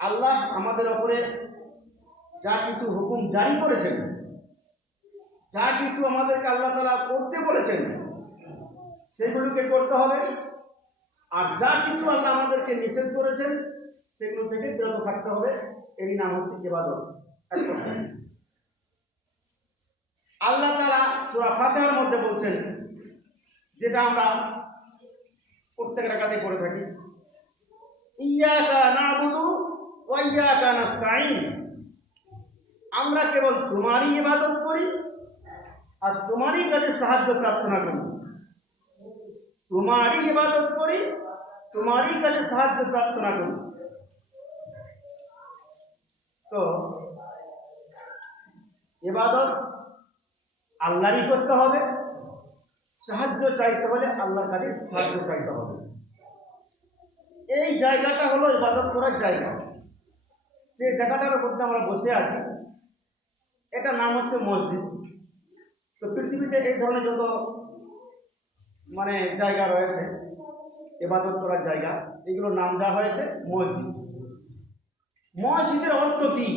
আল্লাহ আমাদের ওপরে যা কিছু হুকুম জারি করেছেন, যা কিছু আমাদেরকে আল্লাহ তাআলা করতে বলেছেন, সেগুলোকে করতে হবে। আর যা কিছু আল্লাহ আমাদেরকে নিষেধ করেছেন সেগুলো থেকে বিরত থাকতে হবে। এরই নাম হচ্ছে ইবাদত। আল্লাহ তাআলা সূরা ফাতিহার মধ্যে বলছেন, যেটা আমরা প্রত্যেক রাকাতে পড়ে থাকি, ইয়্যাকা না'বুদু ওয়া ইয়্যাকা নাস্তাঈন। আমরা কেবল তোমারই ইবাদত করি আর তোমারই কাছে সাহায্য প্রার্থনা করি। তোমারই ইবাদত করি, তোমারই কাছে সাহায্য প্রার্থনা করি। তো ইবাদত আল্লাহরই করতে হবে, সাহায্য চাইতে হলে আল্লাহর কাছে সাহায্য চাইতে হবে। এই জায়গাটা হলো ইবাদত করার জায়গা। যে জায়গাটার মধ্যে আমরা বসে আছি, এটা নাম হচ্ছে মসজিদ। তো পৃথিবীতে এই ধরনের যত জায়গা রয়েছে ইবাদত করার জায়গা, এগুলোর নাম দেওয়া হয়েছে মসজিদ। মসজিদের অর্থ কি?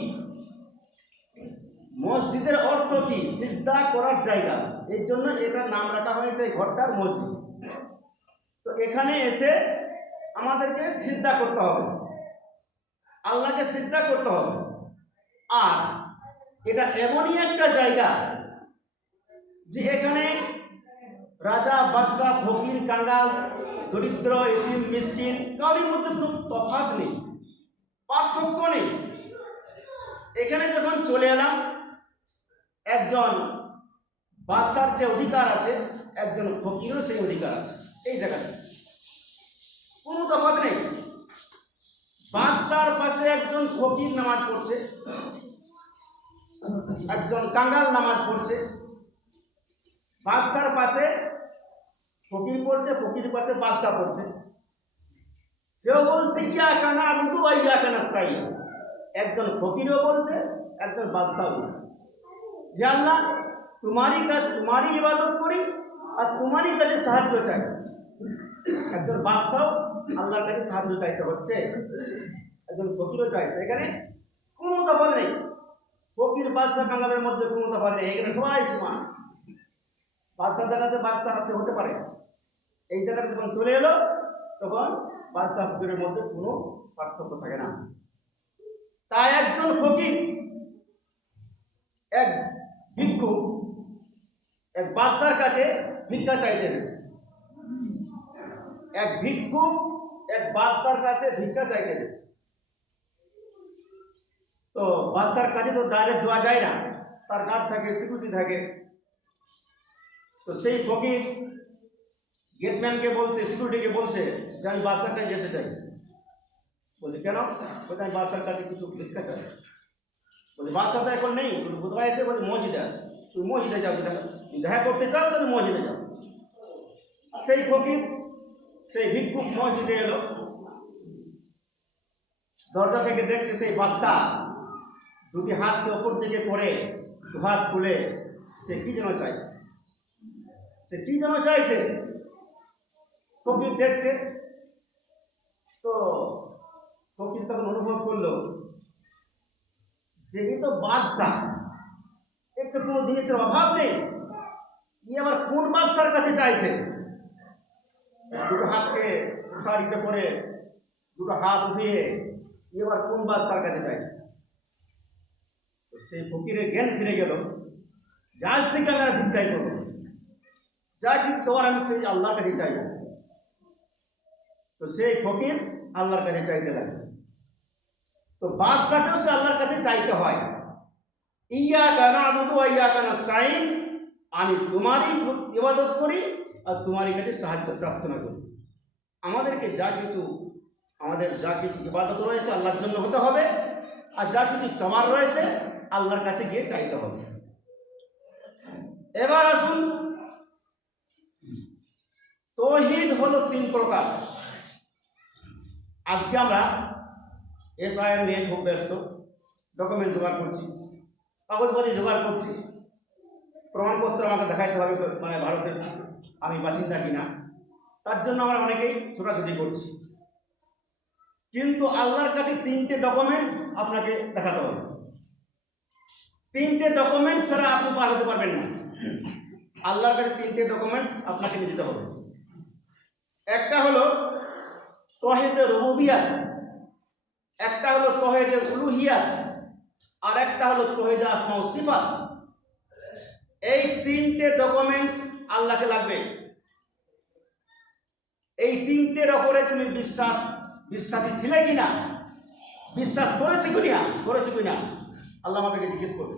মসজিদের অর্থ কি? সিজদা করার জায়গা। এই জন্য এটার নাম রাখা হয়েছে এই ঘরটার মসজিদ। তো এখানে এসে আমাদেরকে সিজদা করতে হবে, আল্লাহকে সিজদা করতে হবে। আর এটা এমনই একটা জায়গা যে এখানে রাজা, বাদশাহ, ফকির, কাঙ্গাল, দরিদ্র, এতিম, মিসকিন কারোর মধ্যে কোনো তফাৎ নেই, পার্থক্য নেই। এখানে যখন চলে এলাম, একজন বাদশার যে অধিকার আছে, একজন ফকিরও সেই অধিকার আছে। এই জায়গায় কোনো তফাৎ নেই। বাদশার পাশে একজন ফকির নামাজ পড়ছে, একজন কাঙ্গাল নামাজ পড়ছে। বাদশার পাশে ফকির পড়ছে, ফকির পাশে বাদশা পড়ছে। সেও বলছে ইয়্যাকা না'বুদু ওয়া ইয়্যাকা নাস্তাঈন। একজন ফকিরও বলছে, একজন বাদশাও বলছে যে আল্লাহ তোমারই কাছে, তোমারই ইবাদত করি আর তোমারই কাছে সাহায্য চাই। একজন বাদশাও আল্লাহর কাছে সাহায্য চাইতে হচ্ছে, একজন ফকিরও চাইছে। এখানে কোনো তফাৎ নেই। ফকির, বাদশা, কাঙ্গালের মধ্যে কোনো তফাৎ নেই। এখানে সবাই সমান। বাদশার জায়গাতে বাদশা আছে, হতে পারে। এই জায়গাতে যখন চলে এলো, তখন বাদশা ফকিরের মধ্যে কোনো পার্থক্য থাকে না। তাই একজন ফকির, এক ভিক্ষু, এক বাদশার কাছে ভিক্ষা চাইতে এসেছে। এক ভিক্ষু এক বাদশার কাছে ভিক্ষা চাইতে এসেছে। তো বাদশার কাছে তো ডাইরেক্ট যাওয়া যায় না, তার গার্ড থাকে, সিকিউরিটি থাকে। তো সেই ফকির গেটম্যানকে বলছে, সিকিউরিটিকে বলছে যে আমি বাদশার কাছে যেতে চাই। বলছে কেন? বলছে আমি বাদশার কাছে কিছু ভিক্ষা চাই। বলছে বাদশা তো এখন নেই, কোথায় আছে? বলছে মসজিদে আছে। তুই মসজিদে যাও, দেখা করতে চাও তাহলে মসজিদে যাও। সেই ফকির, সেই ভিক্ষুক মসজিদে এলো। দরজা থেকে দেখছে সেই বাদশা দুটি হাতকে ওপর দিকে করে, দু হাত খুলে সে কি যেন চাইছে। সে কি যেন চাইছে ফকির দেখছে। তো ফকির তখন অনুভব করলো যে এই তো বাদশাহ, একটু কোনো জিনিসের অভাব নেই, ই আবার কোন বাদশার কাছে চাইছে? দুটো হাতকে উঠারিতে করে, দুটো হাত উঠিয়ে এবার কোন বাদশার কাছে চাইছে? সেই ফকিরের জ্ঞান ফিরে গেল, আজ থেকে আমি আর ভিক্ষাই করবো, যা কিছু সবার আমি সেই আল্লাহর কাছে চাই। তো সেই ফকির আল্লাহর কাছে চাইতে লাগে। তো বাদশাকেও সে আল্লাহর কাছে চাইতে হয়। ইয়্যাকা না'বুদু ওয়া ইয়্যাকা নাস্তাঈন। আমি তোমারই ইবাদত করি আর তোমারই কাছে সাহায্য প্রার্থনা করি। আমাদেরকে আমাদের যা কিছু ইবাদত রয়েছে আল্লাহর জন্য হতে হবে, আর যা কিছু চাওয়ার রয়েছে আল্লাহর কাছে গিয়ে চাইতে হবে। এবার আসুন, তাওহীদ হলো 3 প্রকার। আজকে আমরা এসআইএম নিয়ে খুব ব্যস্ত, ডকুমেন্ট জোগাড় করছি, কাগজপত্র জোগাড় করছি, প্রমাণপত্র আমাকে দেখাইতে হবে ভারতের আমি বাসিন্দা কিনা। তার জন্য আমরা অনেকেই ছোটাছুটি করছি। কিন্তু আল্লাহর কাছে 3টে ডকুমেন্টস আপনাকে দেখাতে হবে। 3টে ডকুমেন্টস ছাড়া আপনি পার হতে পারবেন না। আল্লাহর কাছে 3টে ডকুমেন্টস আপনাকে দিতে হবে। একটা হলো তাওহীদে রুবুবিয়্যাত, একটা হলো তাওহীদে উলুহিয়াত, আর একটা হলো তাওহীদে আসমা ও সিফাত। এই 3টে ডকুমেন্টস আল্লাহকে লাগবে। এই 3টের ওপরে তুমি বিশ্বাসী ছিলে কিনা, বিশ্বাস করেছি কিনা আল্লাহ আমাকে জিজ্ঞেস করবে।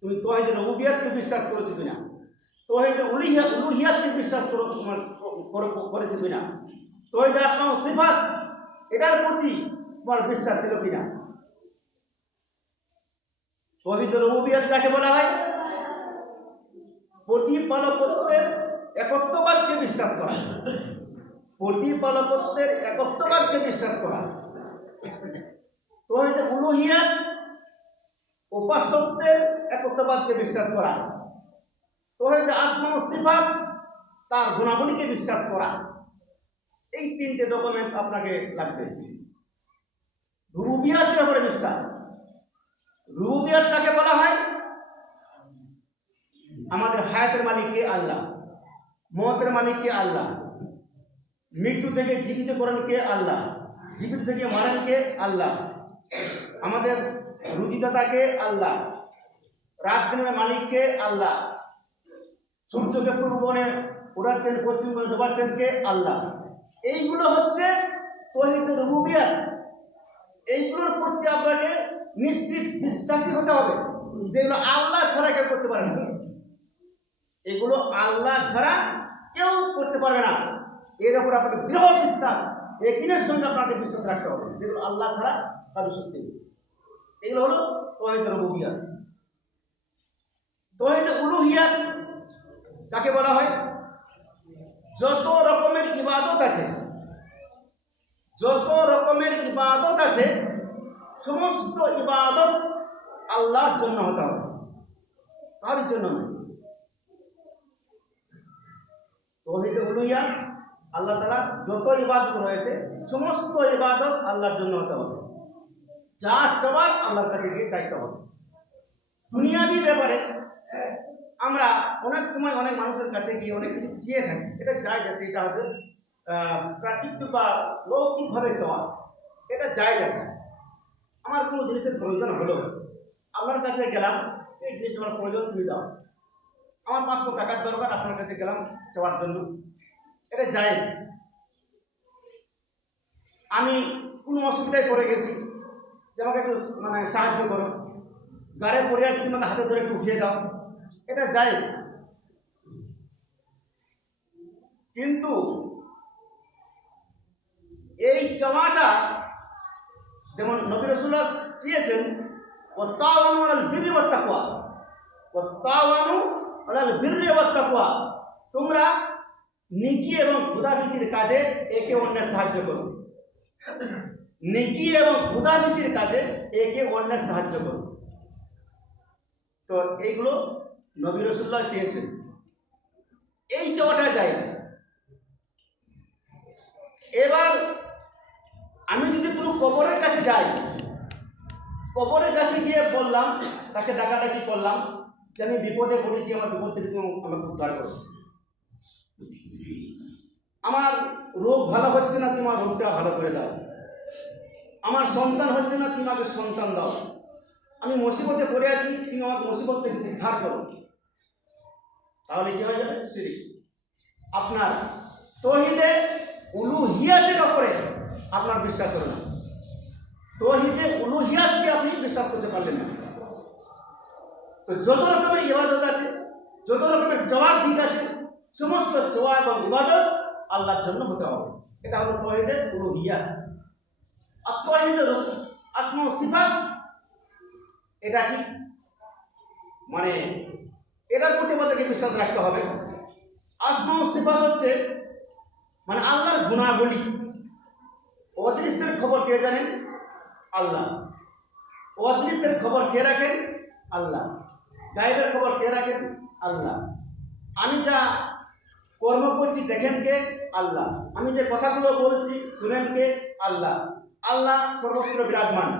তুমি তাওহীদে রুবুবিয়্যাতকে বিশ্বাস করেছো কিনা, তাওহীদে উলুহিয়াতকে বিশ্বাস করেছো কিনা, তাওহীদে আসমা ও সিফাত এটার প্রতি তোমার বিশ্বাস ছিল কিনা। তাওহীদে রুবুবিয়্যাত কাকে বলা হয়? প্রতিপালকত্বের একত্ববাদকে বিশ্বাস করা। প্রতিপালকত্বের একত্ববাদকে বিশ্বাস করা। তাওহীদে উলুহিয়াত উপাস্যত্বের একত্ববাদকে বিশ্বাস করা। তাওহীদে আসমা ও সিফাত তার গুণাবলীকে বিশ্বাস করা। এই 3টে ডকুমেন্ট আপনাকে লাগবে। রুবুবিয়্যাতের উপরে বিশ্বাস। রুবুবিয়্যাত কাকে বলা হয়? আমাদের হায়াতের মালিক কে? আল্লাহ। মওতের মালিক কে? আল্লাহ। মৃত্যু থেকে জীবিত করেন কে? আল্লাহ। জীবিত থেকে মারেন কে? আল্লাহ। আমাদের রুজিদাতা কে? আল্লাহ। রাত দিনের মালিক কে? আল্লাহ। সূর্যকে পূর্ব কোণে উড়াচ্ছেন, পশ্চিম কোণে ডোবাচ্ছেন কে? আল্লাহ। এইগুলো হচ্ছে তাওহীদে রুবুবিয়্যাত। এইগুলোর প্রতি আপনাকে নিশ্চিত বিশ্বাসী হতে হবে, যেগুলো আল্লাহ ছাড়া কেউ করতে পারে না। এগুলো আল্লাহ ছাড়া কেউ করতে পারবে না। এর উপর আপনাকে দৃঢ় বিশ্বাস, ইয়াকিনের সঙ্গে আপনাকে বিশ্বাস রাখতে হবে, যেগুলো আল্লাহ ছাড়া কারো শক্তি নেই। এগুলো হলো তাওহীদে রুবুবিয়্যাত। তাওহীদে উলুহিয়াত কাকে বলা হয়? যত রকমের ইবাদত আছে, সমস্ত ইবাদত আল্লাহর জন্য হতে হবে, কারোর জন্য নয়। তাওহীদে উলুহিয়াত, আল্লাহ তাআলা যত ইবাদত রয়েছে সমস্ত ইবাদত আল্লাহর জন্য হতে হবে। যা চাওয়ার আল্লাহর কাছে গিয়ে চাইতে হবে। দুনিয়াবি ব্যাপারে আমরা অনেক সময় অনেক মানুষের কাছে গিয়ে অনেক কিছু চেয়ে থাকি, এটা জায়েজ আছে। এটা হচ্ছে প্রাকৃতিক বা লৌকিকভাবে চাওয়া, এটা জায়েজ আছে। আমার কোনো জিনিসের প্রয়োজন হলো, আপনার কাছে গেলাম, এই জিনিস আমার প্রয়োজন, তুমি দাও। আমার 500 টাকার দরকার, আপনার কাছে গেলাম চাওয়ার জন্য, এটা জায়েজ। আমি কোনো অসুবিধায় পড়ে গেছি, যে আমাকে একটু সাহায্য করো, গাড়ি পড়ে আছে, তোমাকে হাতে ধরে একটু উঠিয়ে দাও, এটা জায়েজ। কিন্তু এই চাওয়াটা যেমন নবী রাসূলুল্লাহ চেয়েছেন, ওয়াতাওয়ানু আলাল বিররি ওয়াত তাকওয়া, ওয়াতাওয়ানু আলাল বিররি ওয়াত তাকওয়া, তোমরা নেকি এবং খোদাভীতির কাজে একে অন্যের সাহায্য করো। নেকি এবং খোদাভীতির কাজে একে অন্যের সাহায্য করো। তো এইগুলো নবী রাসূলুল্লাহ চেয়েছেন, এই চাওয়াটা জায়েজ। এবার আমি যদি কোনো কবরের কাছে যাই, কবরের কাছে গিয়ে বললাম, তাকে ডাকাডাকি করলাম যে আমি বিপদে পড়েছি, আমার বিপদ থেকে তুমি আমাকে উদ্ধার করো, আমার রোগ ভালো হচ্ছে না, তুমি আমার রোগটা ভালো করে দাও, আমার সন্তান হচ্ছে না, তুমি আমাকে সন্তান দাও, আমি মুসিবতে পড়ে আছি, তুমি আমাকে মুসিবত থেকে উদ্ধার করো, তাহলে কি হয়ে যাবে? শিরক। আপনার তাওহীদে উলুহিয়াতের উপরে আপনার বিশ্বাস হলো না, তাওহীদে উলুহিয়াতকে আপনি বিশ্বাস করতে পারলেন না। তো যত রকমের ইবাদত আছে, যত রকমের চাওয়ার দিক আছে, সমস্ত চাওয়া এবং ইবাদত আল্লাহর জন্য হতে হবে। এটা হলো তাওহীদে উলুহিয়াত। আর তাওহীদে আসমা ও সিফাত, এটা কি এটার প্রতি আমাদেরকে বিশ্বাস রাখতে হবে। আসমা ও সিফাত হচ্ছে আল্লাহর গুণাবলী। অদৃশ্যের খবর কে জানেন? আল্লাহ। অদৃশ্যের খবর কে রাখেন? আল্লাহ। গায়েবের খবর কে রাখেন? আল্লাহ। আমি যা কর্ম করছি দেখেন কে? আল্লাহ। আমি যে কথাগুলো বলছি শুনেন কে? আল্লাহ। আল্লাহ সর্বত্র বিরাজমান।